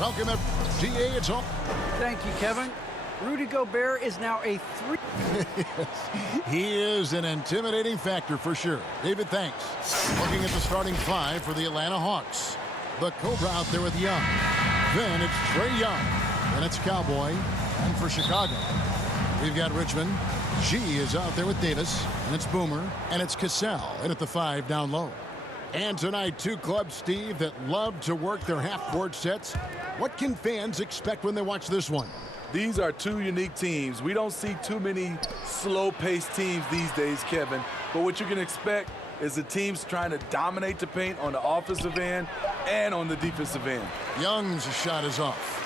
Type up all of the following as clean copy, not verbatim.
Welcome up, DA. It's all. Thank you, Kevin. Rudy Gobert is now a 3. He is an intimidating factor for sure. David, thanks. Looking at the starting five for the Atlanta Hawks. The Cobra out there with Young. Then it's Trae Young. Then it's Cowboy. And for Chicago, we've got Richmond. G is out there with Davis. And it's Boomer. And it's Cassell in at the 5 down low. And tonight, two clubs, Steve, that love to work their half-court sets. What can fans expect when they watch this one? These are two unique teams. We don't see too many slow-paced teams these days, Kevin. But what you can expect is the teams trying to dominate the paint on the offensive end and on the defensive end. Young's shot is off.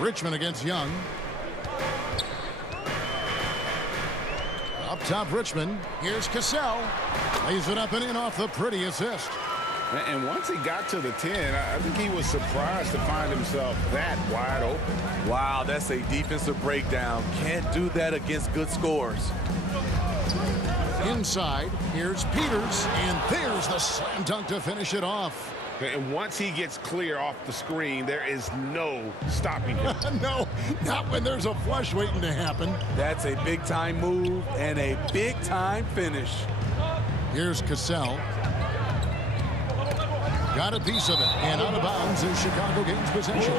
Richmond against Young. Up top, Richmond. Here's Cassell. Lays it up and in off the pretty assist. And once he got to the 10, I think he was surprised to find himself that wide open. Wow, that's a defensive breakdown. Can't do that against good scores. Inside, here's Peters, and there's the slam dunk to finish it off. And once he gets clear off the screen, there is no stopping him. No, not when there's a flush waiting to happen. That's a big-time move and a big-time finish. Here's Cassell. Got a piece of it, and out of bounds as Chicago gains possession.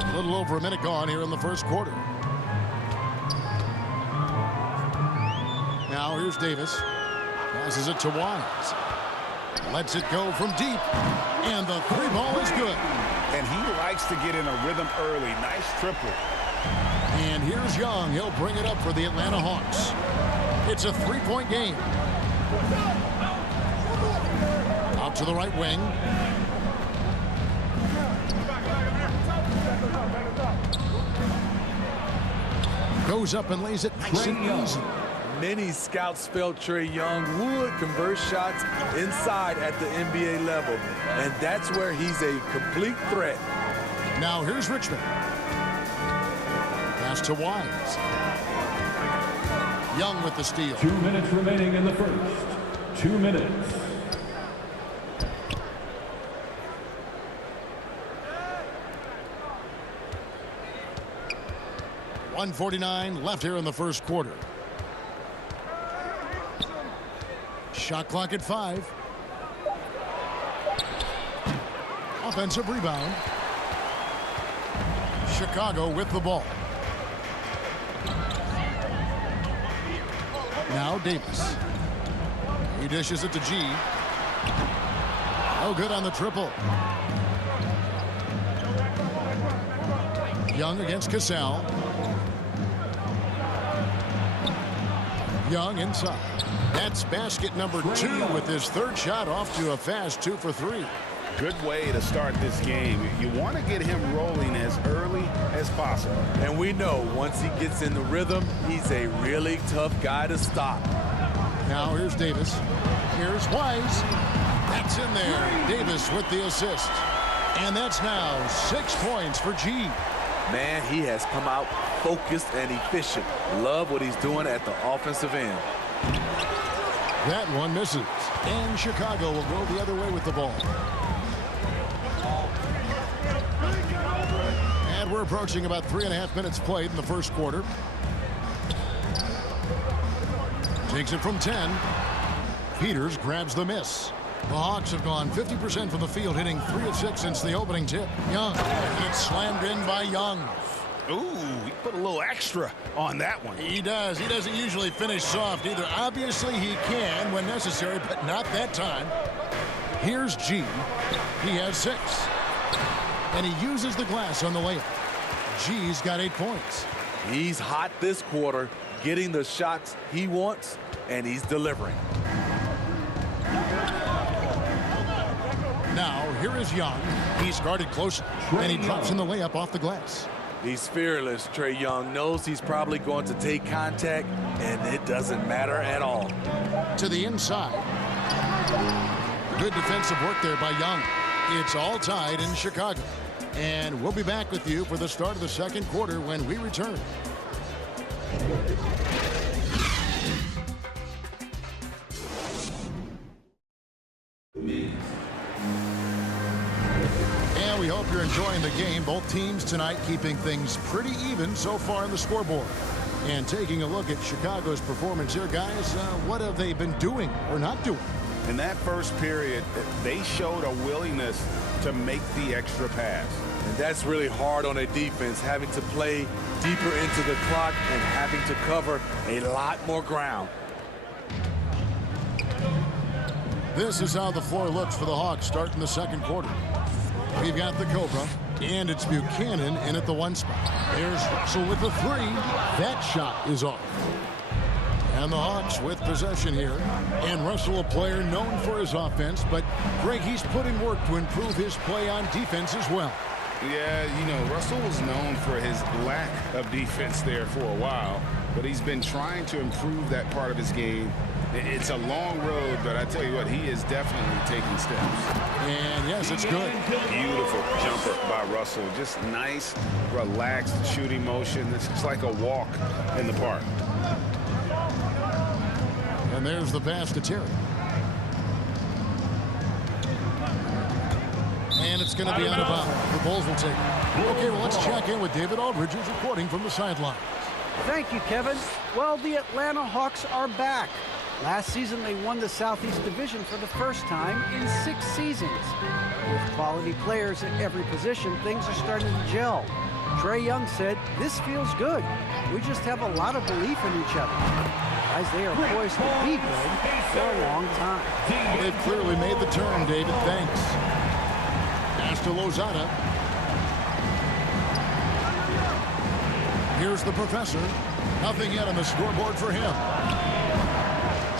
A little over a minute gone here in the first quarter. Now here's Davis. Passes it to Wise. Lets it go from deep. And the three ball is good. And he likes to get in a rhythm early. Nice triple. And here's Young. He'll bring it up for the Atlanta Hawks. It's a three-point game. Out to the right wing. Goes up and lays it nice and easy. Many scouts felt Trae Young would convert shots inside at the NBA level, and that's where he's a complete threat. Now here's Richmond. Pass to Wise. Young with the steal. 2 minutes remaining in the first. 2 minutes. .149 left here in the first quarter. Shot clock at 5. Offensive rebound. Chicago with the ball. Now Davis. He dishes it to G. No good on the triple. Young against Cassell. Young inside. That's basket number 2 with his third shot off to a fast 2 for 3. Good way to start this game. You want to get him rolling as early as possible. And we know once he gets in the rhythm, he's a really tough guy to stop. Now here's Davis. Here's Wise. That's in there. Davis with the assist. And that's now 6 points for G. Man, he has come out focused and efficient. Love what he's doing at the offensive end. That one misses. And Chicago will go the other way with the ball. And we're approaching about 3.5 minutes played in the first quarter. Takes it from 10. Peters grabs the miss. The Hawks have gone 50% from the field, hitting 3 of 6 since the opening tip. Young. And it's slammed in by Young. Ooh, he put a little extra on that one. He does. He doesn't usually finish soft either. Obviously, he can when necessary, but not that time. Here's G. He has 6. And he uses the glass on the layup. G's got 8 points. He's hot this quarter, getting the shots he wants, and he's delivering. Now, here is Young. He's guarded close, and he drops in the layup off the glass. He's fearless. Trae Young knows he's probably going to take contact, and it doesn't matter at all. To the inside. Good defensive work there by Young. It's all tied in Chicago. And we'll be back with you for the start of the second quarter when we return. And we hope you're enjoying the game. Both teams tonight keeping things pretty even so far on the scoreboard. And taking a look at Chicago's performance here, guys, what have they been doing or not doing? In that first period, they showed a willingness to make the extra pass. And that's really hard on a defense, having to play deeper into the clock and having to cover a lot more ground. This is how the floor looks for the Hawks starting the second quarter. We've got the Cobra, and it's Buchanan in at the one spot. There's Russell with the three. That shot is off. And the Hawks with possession here. And Russell, a player known for his offense, but Greg, he's put in work to improve his play on defense as well. Yeah, you know, Russell was known for his lack of defense there for a while, but he's been trying to improve that part of his game. It's a long road, but I tell you what, he is definitely taking steps. And yes, it's good. Beautiful jumper by Russell. Just nice, relaxed shooting motion. It's just like a walk in the park. And there's the pass to Terry. And it's going to be out of bounds. The Bulls will take it. Okay, well, let's check in with David Aldridge, who's reporting from the sideline. Thank you, Kevin. Well, the Atlanta Hawks are back. Last season, they won the Southeast Division for the first time in 6 seasons. With quality players at every position, things are starting to gel. Trae Young said, "This feels good. We just have a lot of belief in each other." Guys, they are poised to be good for a long time. They've clearly made the turn, David. Thanks. Pass to Lozada. Here's the professor. Nothing yet on the scoreboard for him.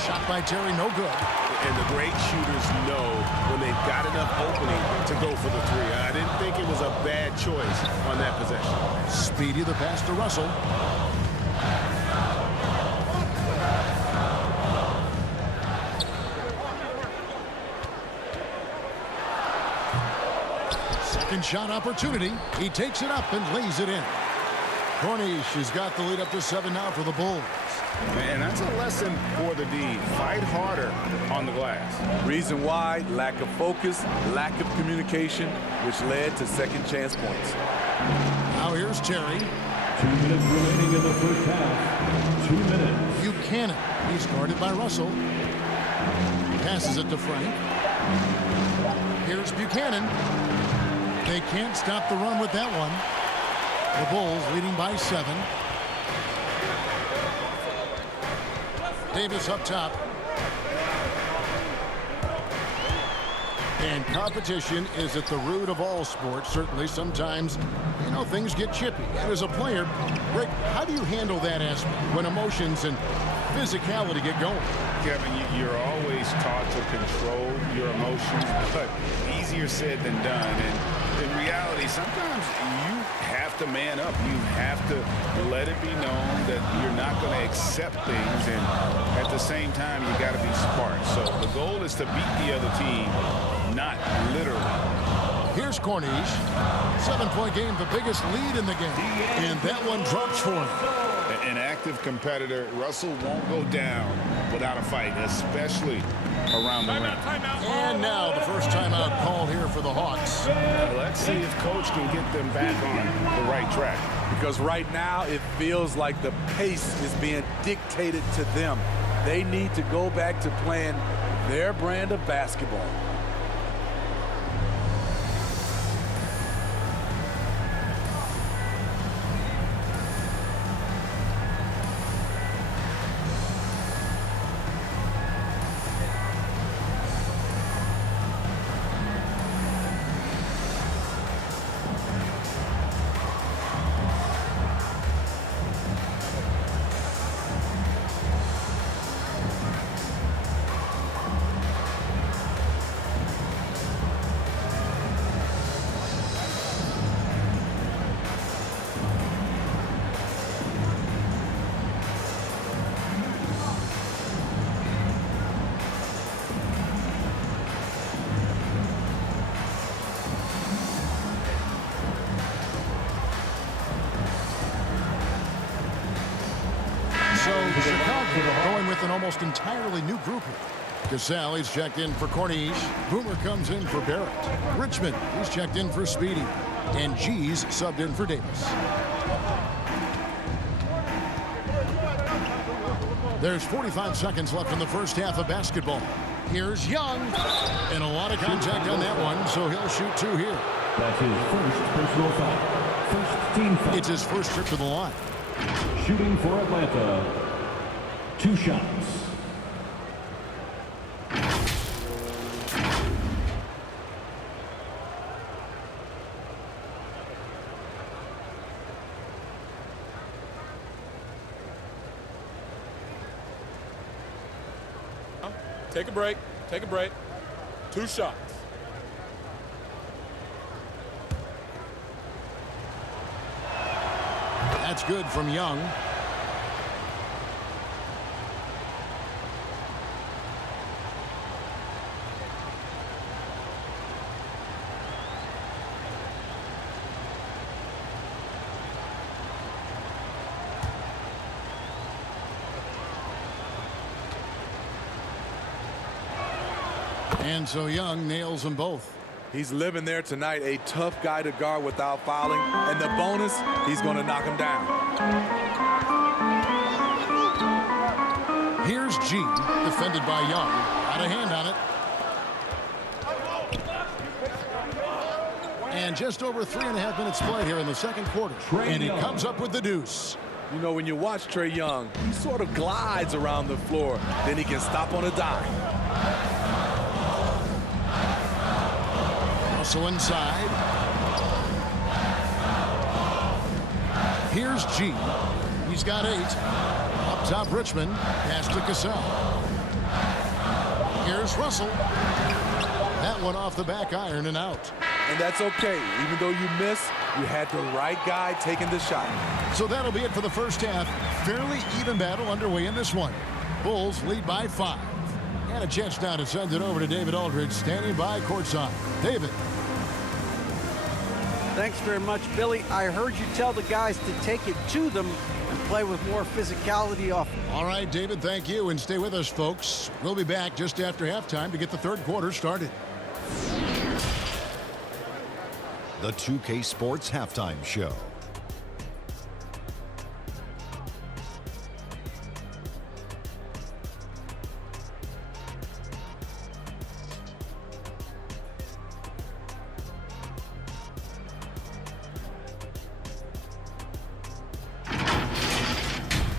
Shot by Terry, no good. And the great shooters know when they've got enough opening to go for the three. I didn't think it was a bad choice on that possession. Speedy, the pass to Russell. Second shot opportunity. He takes it up and lays it in. Cornish has got the lead up to 7 now for the Bulls. And that's a lesson for the D. Fight harder on the glass. Reason why, lack of focus, lack of communication, which led to second chance points. Now here's Terry. 2 minutes remaining in the first half. 2 minutes. Buchanan. He's guarded by Russell. Passes it to Frank. Here's Buchanan. They can't stop the run with that one. The Bulls leading by 7. Davis up top. And competition is at the root of all sports. Certainly sometimes, you know, things get chippy. And as a player, Rick, how do you handle that aspect when emotions and physicality get going? Kevin, you're always taught to control your emotions, but easier said than done. And in reality, sometimes you have to man up. You have to let it be known that you're not going to accept things, and at the same time, you got to be smart. So the goal is to beat the other team, not literally. Here's Cornish. 7-point game, the biggest lead in the game. And that one drops for him. An active competitor, Russell won't go down without a fight, especially around the rim. And now the first timeout called here for the Hawks. Let's see if Coach can get them back on the right track. Because right now it feels like the pace is being dictated to them. They need to go back to playing their brand of basketball. for the Hawks. Going with an almost entirely new group here. Cassell, he's checked in for Corniche. Boomer comes in for Barrett. Richmond, he's checked in for Speedy. And G's subbed in for Davis. There's 45 seconds left in the first half of basketball. Here's Young. And a lot of contact on that one, so he'll shoot 2 here. That's his first personal foul. First team foul. It's his first trip to the line. Shooting for Atlanta. 2 shots. Take a break. Take a break. 2 shots. That's good from Young. And so Young nails them both. He's living there tonight, a tough guy to guard without fouling. And the bonus, he's going to knock him down. Here's G, defended by Young. Got a hand on it. And just over 3.5 minutes played here in the second quarter. And he comes up with the deuce. You know, when you watch Trae Young, he sort of glides around the floor. Then he can stop on a dime. Also inside. Here's G. He's got 8. Up top, Richmond. Pass to Cassell. Here's Russell. That one off the back iron and out. And that's okay. Even though you miss, you had the right guy taking the shot. So that'll be it for the first half. Fairly even battle underway in this one. Bulls lead by 5. And a chance now to send it over to David Aldridge, standing by courtside. David. Thanks very much, Billy. I heard you tell the guys to take it to them and play with more physicality off. All right, David, thank you. And stay with us, folks. We'll be back just after halftime to get the third quarter started. The 2K Sports Halftime Show.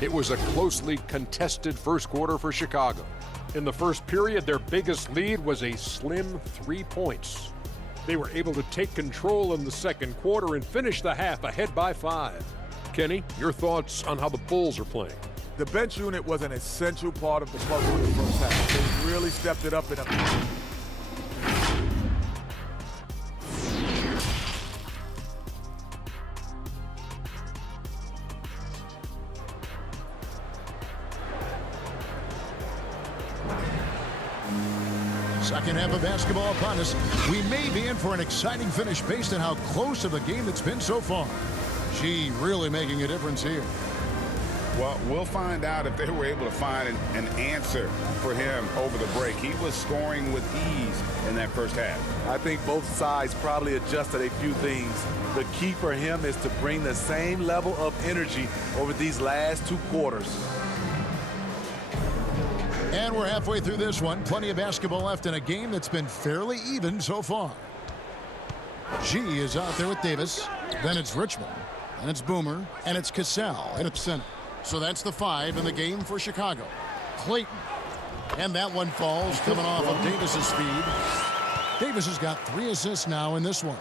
It was a closely contested first quarter for Chicago. In the first period, their biggest lead was a slim 3 points. They were able to take control in the second quarter and finish the half ahead by 5. Kenny, your thoughts on how the Bulls are playing? The bench unit was an essential part of the puzzle in the first half. They really stepped it up in a... Second half of basketball upon us. We may be in for an exciting finish based on how close of a game it's been so far. G really making a difference here. Well, we'll find out if they were able to find an answer for him over the break. He was scoring with ease in that first half. I think both sides probably adjusted a few things. The key for him is to bring the same level of energy over these last 2 quarters. And we're halfway through this one. Plenty of basketball left in a game that's been fairly even so far. G is out there with Davis. Then it's Richmond. And it's Boomer. And it's Cassell at its center. So that's the 5 in the game for Chicago. Clayton. And that one falls coming off of Davis's speed. Davis has got 3 assists now in this one.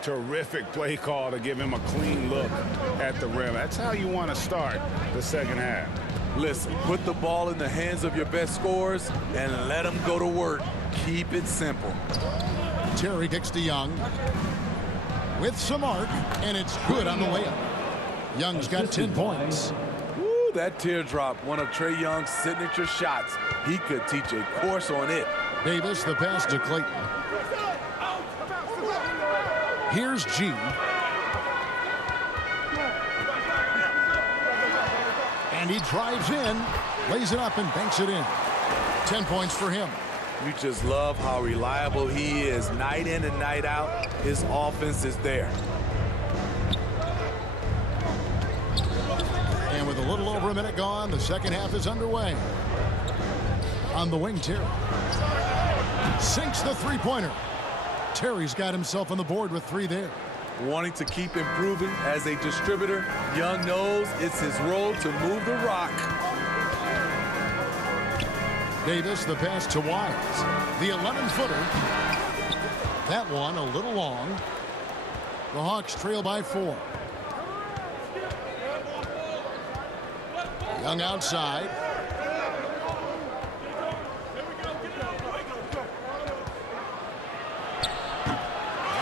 Terrific play call to give him a clean look at the rim. That's how you want to start the second half. Listen, put the ball in the hands of your best scorers and let them go to work. Keep it simple. Terry kicks to Young. With some arc, and it's good on the layup. Young's got 10 points. Woo, that teardrop, one of Trae Young's signature shots. He could teach a course on it. Davis, the pass to Clayton. Here's G. And he drives in. Lays it up and banks it in. 10 points for him. You just love how reliable he is night in and night out. His offense is there. And with a little over a minute gone, the second half is underway. On the wing, Terry. Sinks the three-pointer. Terry's got himself on the board with 3 there. Wanting to keep improving as a distributor, Young knows it's his role to move the rock. Davis, the pass to Wise. The 11-footer. That one a little long. The Hawks trail by 4. Young outside.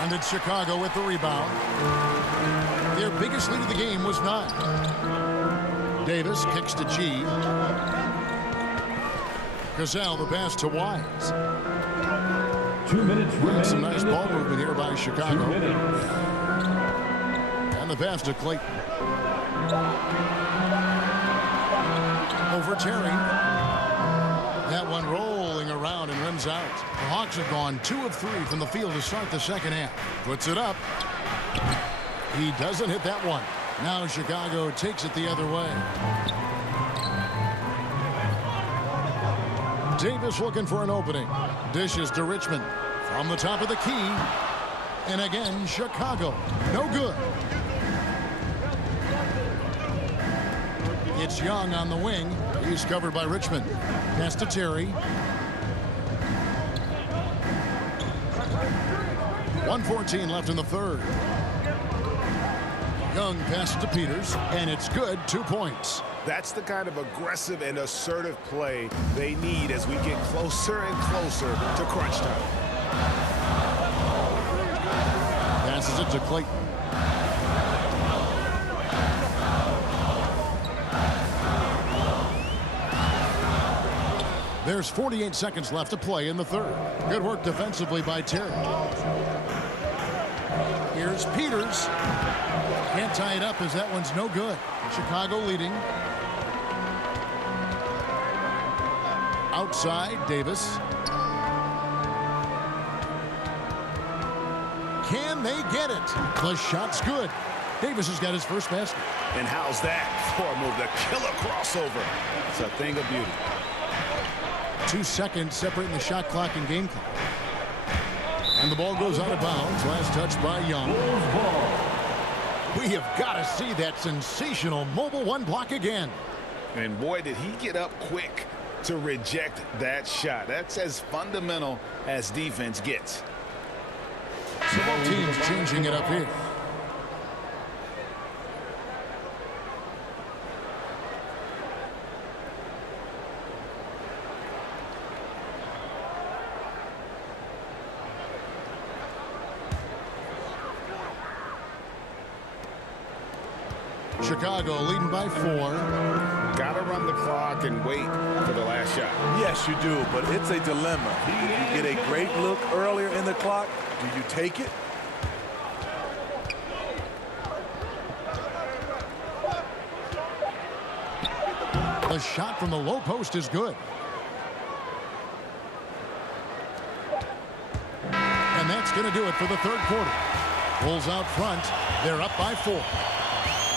And it's Chicago with the rebound. Their biggest lead of the game was 9. Davis kicks to G. Gazelle, the pass to Wise. 2 minutes remaining. Some nice ball movement here by 2 Chicago. minutes. And the pass to Clayton. Over Terry. That one rolling around and rims out. The Hawks have gone 2 of 3 from the field to start the second half. Puts it up. He doesn't hit that one. Now Chicago takes it the other way. Davis looking for an opening. Dishes to Richmond from the top of the key. And again, Chicago. No good. It's Young on the wing. He's covered by Richmond. Pass to Terry. 1:14 left in the third. Young passes to Peters, and it's good. 2 points. That's the kind of aggressive and assertive play they need as we get closer and closer to crunch time. Passes it to Clayton. There's 48 seconds left to play in the third. Good work defensively by Terry. Here's Peters. Can't tie it up as that one's no good. Chicago leading. Outside, Davis. Can they get it? The shot's good. Davis has got his first basket. And how's that for a move? The killer crossover. It's a thing of beauty. 2 seconds separating the shot clock and game clock. And the ball goes out of bounds. Last touch by Young. We have got to see that sensational mobile one block again. And boy, did he get up quick to reject that shot. That's as fundamental as defense gets. So both teams changing it up here. Chicago leading by 4. Gotta run the clock and wait for the last shot. Yes, you do, but it's a dilemma. If you get a great look earlier in the clock, do you take it? The shot from the low post is good. And that's going to do it for the third quarter. Bulls out front. They're up by 4.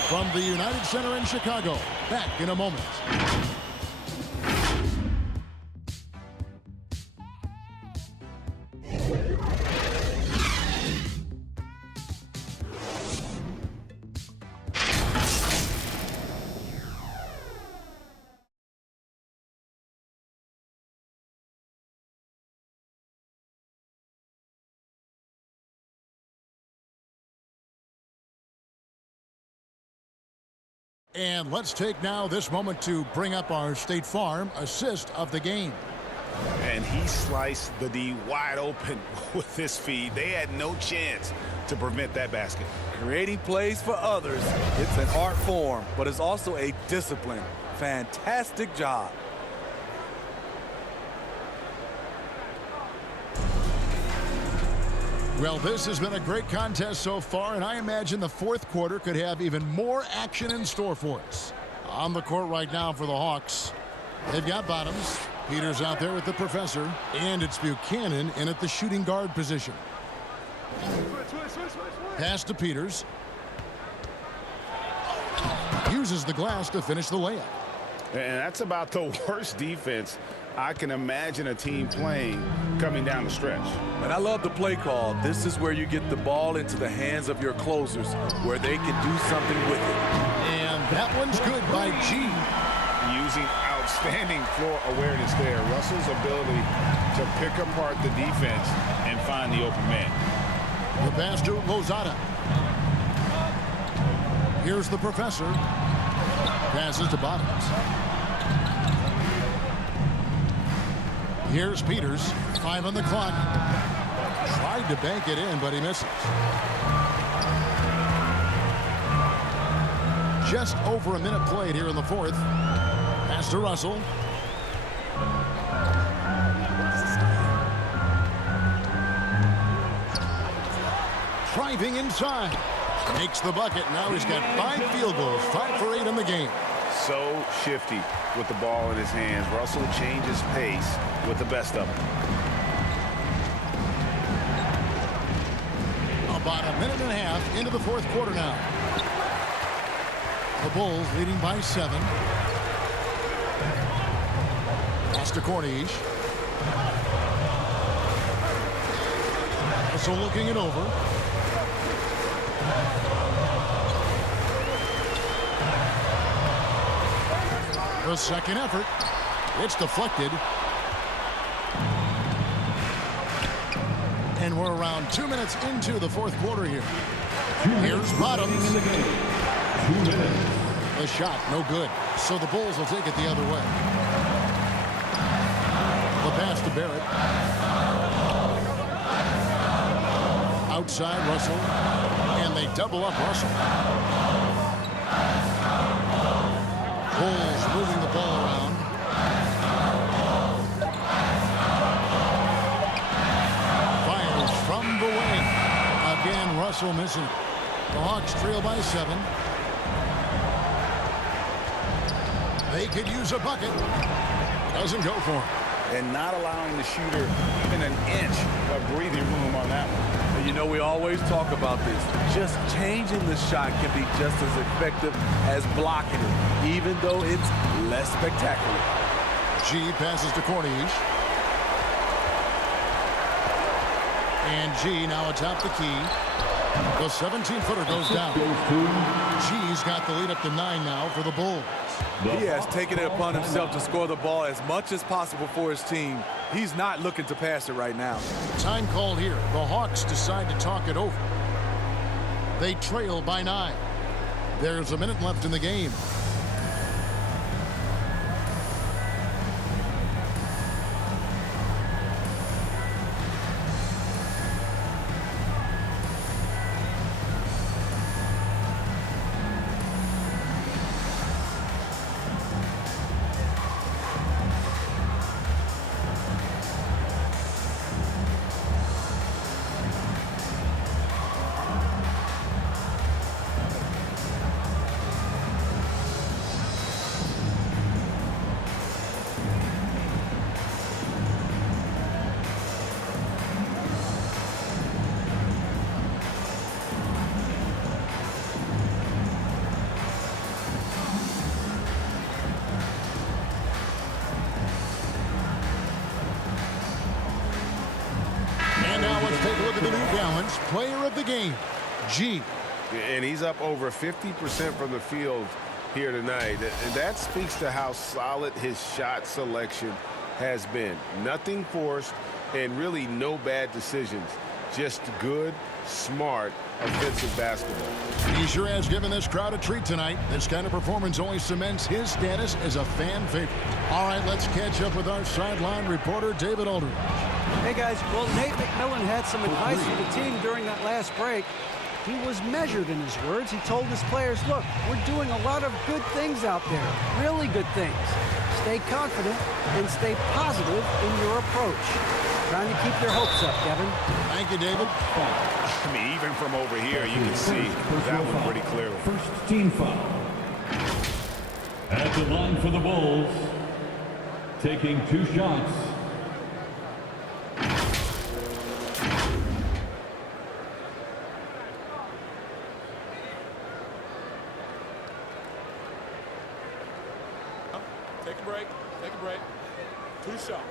From the United Center in Chicago. Back in a moment. And let's take now this moment to bring up our State Farm assist of the game. And he sliced the D wide open with this feed. They had no chance to prevent that basket. Creating plays for others, it's an art form, but it's also a discipline. Fantastic job. Well, this has been a great contest so far, and I imagine the fourth quarter could have even more action in store for us. On the court right now for the Hawks, They've got Bottoms. Peters out there with the professor. And it's Buchanan in at the shooting guard position. Pass to Peters. Uses the glass to finish the layup. And that's about the worst defense I can imagine a team playing coming down the stretch. And I love the play call. This is where you get the ball into the hands of your closers, where they can do something with it. And that one's good by G. Using outstanding floor awareness there. Russell's ability to pick apart the defense and find the open man. The pass to Lozada. Here's the professor. Passes to Bottoms. Here's Peters. 5 on the clock. Tried to bank it in, but he misses. Just over a minute played here in the fourth. Pass to Russell. Driving inside. Makes the bucket. Now he's got 5 field goals. 5 for 8 in the game. So shifty with the ball in his hands. Russell changes pace with the best of them. About a minute and a half into the fourth quarter now. The Bulls leading by 7. Pass to Corniche. So looking it over. The second effort. It's deflected. And we're around 2 minutes into the fourth quarter here. Here's Bottoms. The shot, no good. So the Bulls will take it the other way. The pass to Barrett. Outside Russell. And they double up Russell. Bulls moving the ball around. Fires from the wing. Again, Russell missing. The Hawks trail by 7. They could use a bucket. Doesn't go for him. And not allowing the shooter even an inch of breathing room on that one. And you know, we always talk about this. Just changing the shot can be just as effective as blocking it, even though it's less spectacular. G passes to Corniche. And G now atop the key. The 17-footer goes down. G's got the lead up to 9 now for the Bulls. He has taken it upon himself to score the ball as much as possible for his team. He's not looking to pass it right now. Time called here. The Hawks decide to talk it over. They trail by 9. There's a minute left in the game. Player of the game, G. And he's up over 50% from the field here tonight. And that speaks to how solid his shot selection has been. Nothing forced and really no bad decisions. Just good, smart, offensive basketball. He sure has given this crowd a treat tonight. This kind of performance only cements his status as a fan favorite. All right, let's catch up with our sideline reporter, David Aldridge. Hey, guys. Well, Nate McMillan had some advice for the team during that last break. He was measured in his words. He told his players, look, we're doing a lot of good things out there, really good things. Stay confident and stay positive in your approach. Trying to keep your hopes up, Kevin. Thank you, David. I mean, even from over here, you can see that one pretty clearly. First team foul. At the line for the Bulls, taking 2 shots. Take a break. Take a break. 2 shots.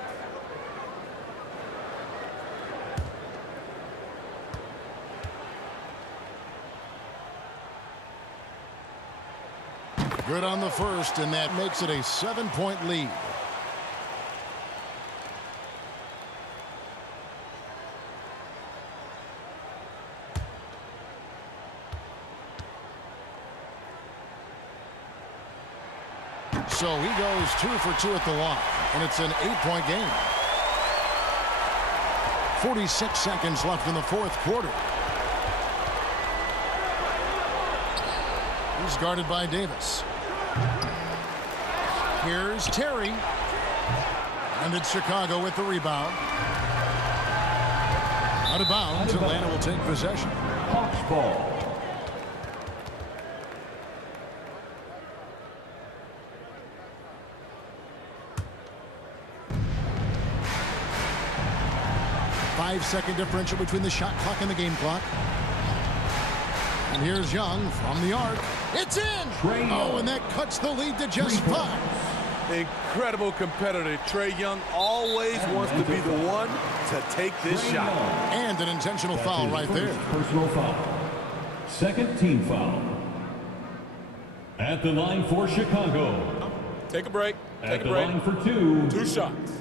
Good on the first, and that makes it a 7-point lead. So he goes 2 for 2 at the line, and it's an 8-point game. 46 seconds left in the fourth quarter. He's guarded by Davis. Here's Terry. And it's Chicago with the rebound. Out of bounds, Atlanta will take possession. Hawks ball. Five-second differential between the shot clock and the game clock. And here's Young from the arc. It's in! Oh, and that cuts the lead to just 5. Incredible competitor. Trae Young always wants to be the one to take this shot. And an intentional foul right there. Personal foul. Second team foul. At the line for Chicago. Take a break. Take At a the break. line for 2. 2 shots.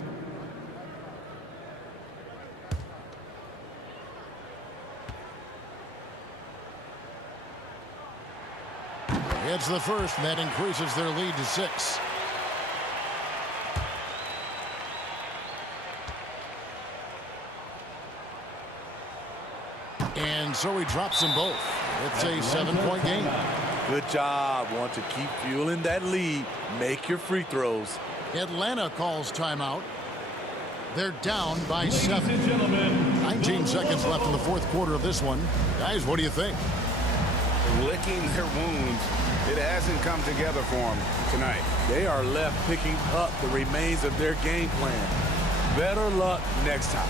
It's the first, and that increases their lead to 6. And so he drops them both. It's a 7-point game. Good job. Want to keep fueling that lead. Make your free throws. Atlanta calls timeout. They're down by 7. Ladies and gentlemen, 19 seconds left in the fourth quarter of this one. Guys, what do you think? Licking their wounds. It hasn't come together for them tonight. They are left picking up the remains of their game plan. Better luck next time.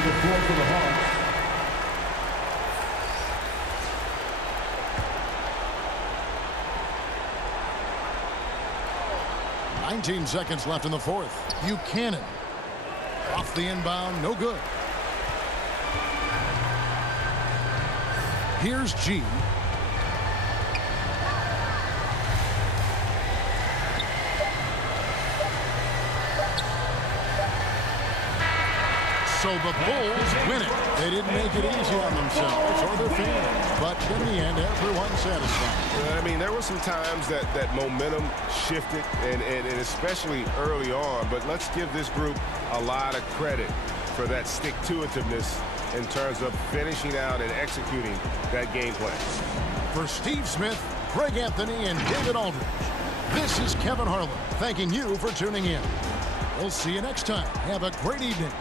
to the floor for the Hawks. "19 seconds left in the fourth. Buchanan off the inbound, no good. Here's G. So the Bulls win it. They didn't make it easy on themselves or their fans, but in the end, everyone's satisfied. I mean, there were some times that momentum shifted, and especially early on, but let's give this group a lot of credit for that stick-to-itiveness in terms of finishing out and executing that game plan. For Steve Smith, Greg Anthony, and David Aldridge, this is Kevin Harlan thanking you for tuning in. We'll see you next time. Have a great evening.